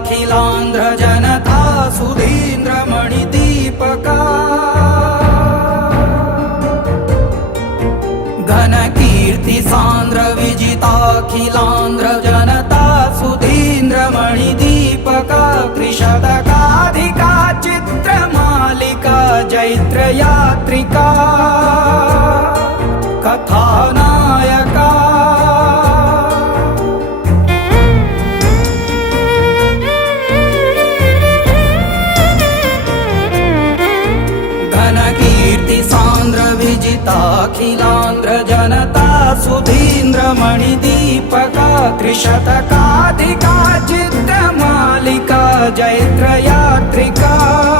विजिताखिलांध्र जनता सुधींद्र मणिदीपका घन कीर्ति सांद्र विजिताखिलांध्र जनता सुधींद्र मणिदीपका त्रिशतकाधिका चित्रमालिका जैत्र यात्रिका कथानायका सांद्र विजिताखिलांध्र जनता सुधींद्र मणिदीपका त्रिशतकाधिका चित्रमालिका जैत्र यात्रिका